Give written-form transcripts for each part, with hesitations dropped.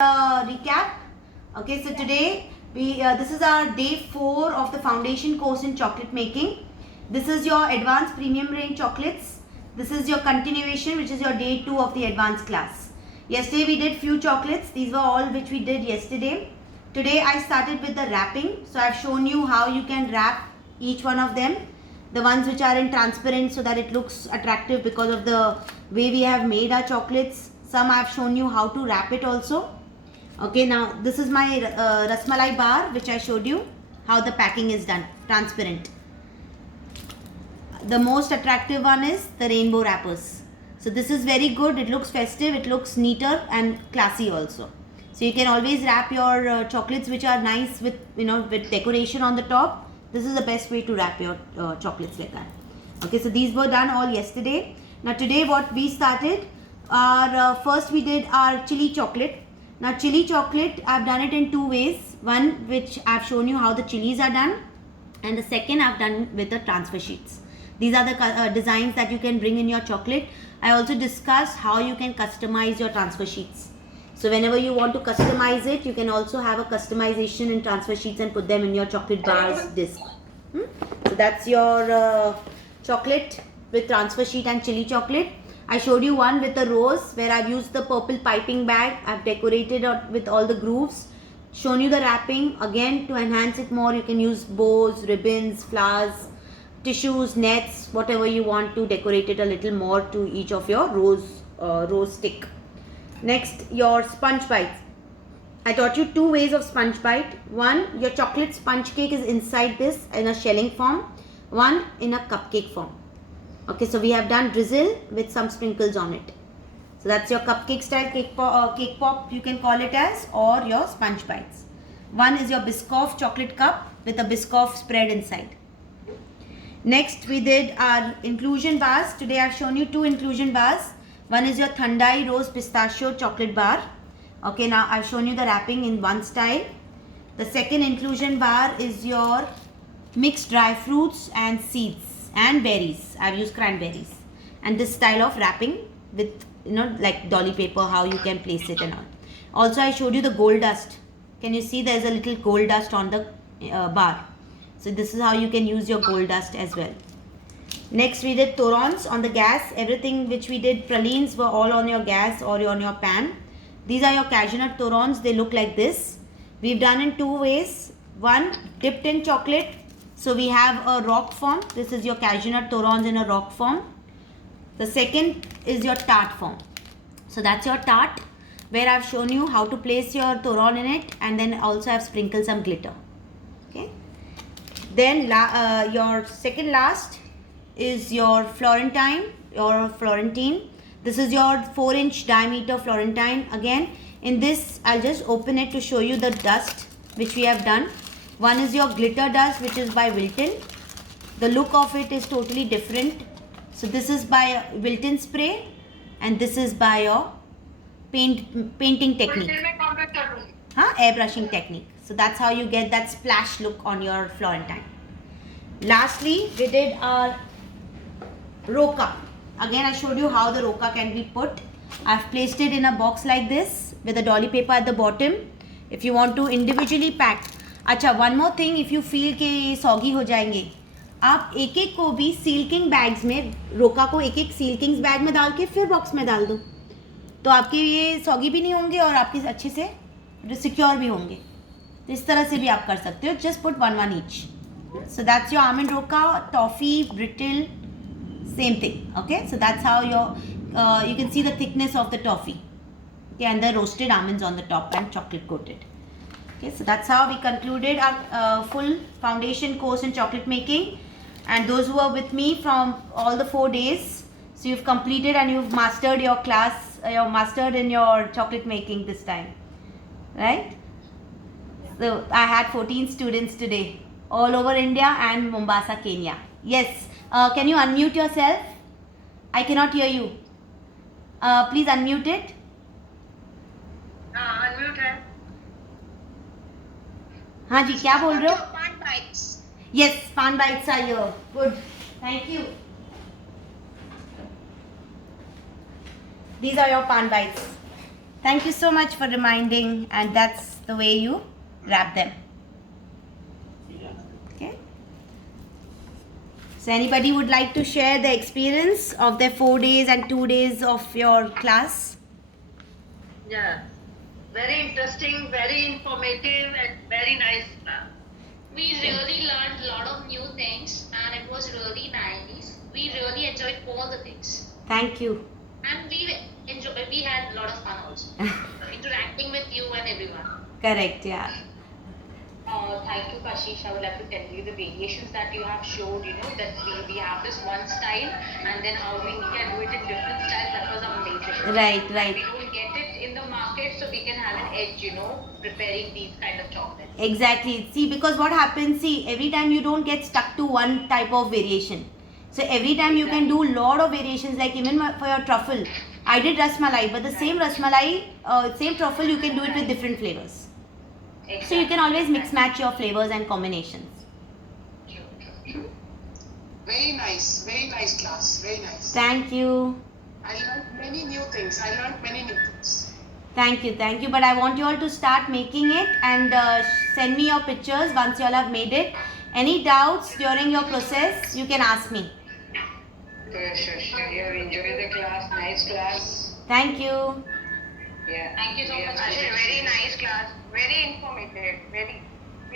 Recap. Okay, so today this is our day 4 of the foundation course in chocolate making. This is your advanced premium range chocolates. This is your continuation, which is your day 2 of the advanced class. Yesterday we did few chocolates. These were all which we did yesterday. Today I started with the wrapping. So I've shown you how you can wrap each one of them. The ones which are in transparent so that it looks attractive because of the way we have made our chocolates. Some I've shown you how to wrap it also. Okay, now this is my rasmalai bar which I showed you how the packing is done, transparent. The most attractive one is the rainbow wrappers. So this is very good, it looks festive, it looks neater and classy also. So you can always wrap your chocolates which are nice with with decoration on the top. This is the best way to wrap your chocolates like that. Okay, so these were done all yesterday. Now today what we started, first we did our chili chocolate. Now chili chocolate, I've done it in 2 ways. One which I've shown you how the chilies are done, and the second I've done with the transfer sheets. These are the designs that you can bring in your chocolate. I also discussed how you can customize your transfer sheets. So whenever you want to customize it, you can also have a customization in transfer sheets and put them in your chocolate bars disc. So that's your chocolate with transfer sheet and chili chocolate. I showed you one with the rose where I've used the purple piping bag. I've decorated it with all the grooves. Shown you the wrapping. Again, to enhance it more, you can use bows, ribbons, flowers, tissues, nets, whatever you want to decorate it a little more to each of your rose stick. Next, your sponge bites. I taught you 2 ways of sponge bite. One, your chocolate sponge cake is inside this in a shelling form. One in a cupcake form. Okay, so we have done drizzle with some sprinkles on it. So that's your cupcake style cake pop you can call it as, or your sponge bites. One is your Biscoff chocolate cup with a Biscoff spread inside. Next we did our inclusion bars. Today I've shown you 2 inclusion bars. One is your Thandai Rose Pistachio chocolate bar. Okay, now I've shown you the wrapping in one style. The second inclusion bar is your mixed dry fruits and seeds and berries. I've used cranberries, and this style of wrapping with like dolly paper, how you can place it and all. Also I showed you the gold dust. Can you see there's a little gold dust on the bar? So this is how you can use your gold dust as well. Next we did torrons on the gas. Everything which we did pralines were all on your gas or on your pan. These are your cashew nut torrons. They look like this. We've done in 2 ways. One, dipped in chocolate. So we have a rock form. This is your cashew nut torrons in a rock form. The second is your tart form. So that's your tart, where I've shown you how to place your torron in it, and then also I've sprinkled some glitter. Okay. Then your second last is your Florentine or Florentine. This is your 4-inch diameter Florentine. Again, in this I'll just open it to show you the dust which we have done. One is your glitter dust, which is by Wilton. The look of it is totally different. So this is by Wilton spray, and this is by your painting technique. Airbrushing technique. So that's how you get that splash look on your Florentine. Lastly, we did our roca. Again, I showed you how the roca can be put. I've placed it in a box like this with a dolly paper at the bottom. If you want to individually pack. अच्छा, one more thing, if you feel कि ये soggy हो जाएंगे, आप एक एक को भी सील्किंग बैग्स में, रोका को एक एक सील्किंग्स बैग में डाल के फिर बॉक्स में डाल दो, तो आपके ये सॉगी भी नहीं होंगे और आपके अच्छे से सिक्योर भी होंगे. तो इस तरह से भी आप कर सकते हो. Just put 1 each. So that's your almond roca, toffee, brittle, same thing. Okay, so that's how your you can see the thickness of the toffee. Okay, and the roasted almonds on the top and chocolate coated. Okay, so that's how we concluded our full foundation course in chocolate making. And those who are with me from all the 4 days, so you've completed and you've mastered your class, you're mastered in your chocolate making this time, right? So I had 14 students today, all over India and Mombasa, Kenya. Yes, can you unmute yourself? I cannot hear you. Please unmute it. Unmute है. हाँ जी, क्या बोल रहे हो? Pan bites. Yes, pan bites are here. Good. Thank you. These are your pan bites. Thank you so much for reminding, and that's the way you wrap them. Okay. So anybody would like to share the experience of their 4 days and 2 days of your class? Yeah, very interesting, very informative, and very nice. We really learned a lot of new things and it was really nice. We really enjoyed all the things. Thank you. And we had a lot of fun also. Interacting with you and everyone. Correct, yeah. Thank you, Kashish. I would like to tell you the variations that you have showed, that we have this one style and then how we can do it in different styles. That was amazing. Right. We don't get it in the market, so we can have an edge, preparing these kind of chocolates. Exactly. See, because what happens, every time you don't get stuck to one type of variation. So every time you can do lot of variations, like even for your truffle. I did rasmalai, but the same rasmalai, same truffle, you can do it with different flavors. Exactly. So you can always mix match your flavors and combinations. Very nice class, very nice. Thank you. I learned many new things. Thank you. But I want you all to start making it and send me your pictures once you all have made it. Any doubts during your process, you can ask me. Sure. You have enjoyed the class. Nice class. Thank you. Yeah. Thank you so much. Very nice class. Very informative.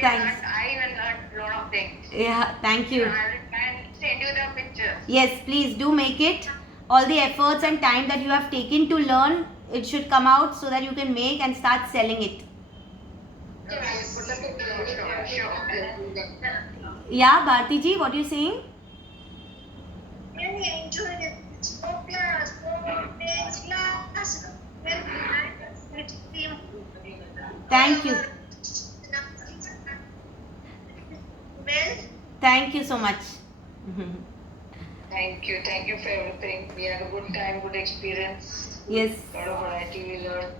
Thanks. I even learned a lot of things. Yeah, thank you. I will try and send you the pictures. Yes, please do make it. All the efforts and time that you have taken to learn, it should come out so that you can make and start selling it. Sure. Yeah, Bharti ji, what are you saying? Really enjoyed it. So class, 4 days class. Thank you. Well, Thank you so much. Thank you for everything. We had a good time, good experience. Yes, A lot of variety we learned.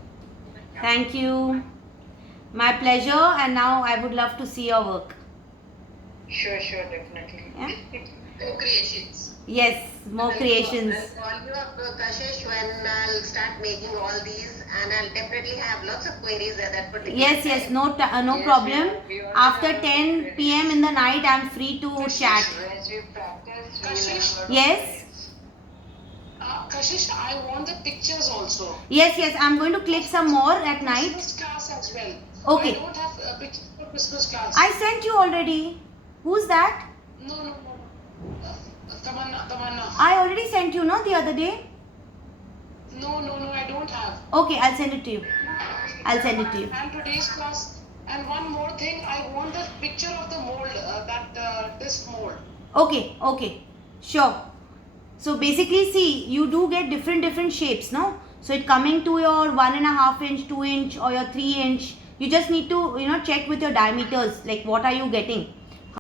thank you. My pleasure, and now I would love to see your work. Sure, definitely. Yeah? Co-creations. Yes, more creations. I'll call you up, Kashish, when I'll start making all these, and I'll definitely have lots of queries at that particular Yes, time. no Yes, problem. we all After have 10 p.m. in the night, I'm free to chat. As we practice, we Kashish? will have a lot of Yes? queries. Kashish, I want the pictures also. Yes, I'm going to click some more at night. Christmas class as well. Okay. I don't have pictures for Christmas class. I sent you already. Who's that? No. Tamanna. I already sent you, no, the other day? No, I don't have. Okay, I'll send it to you. And today's class. And one more thing, I want the picture of the mold, this mold. Okay. Sure. So basically, see, you do get different shapes, no? So it coming to your 1.5 inch, 2 inch, or your 3 inch. You just need to, check with your diameters, like what are you getting.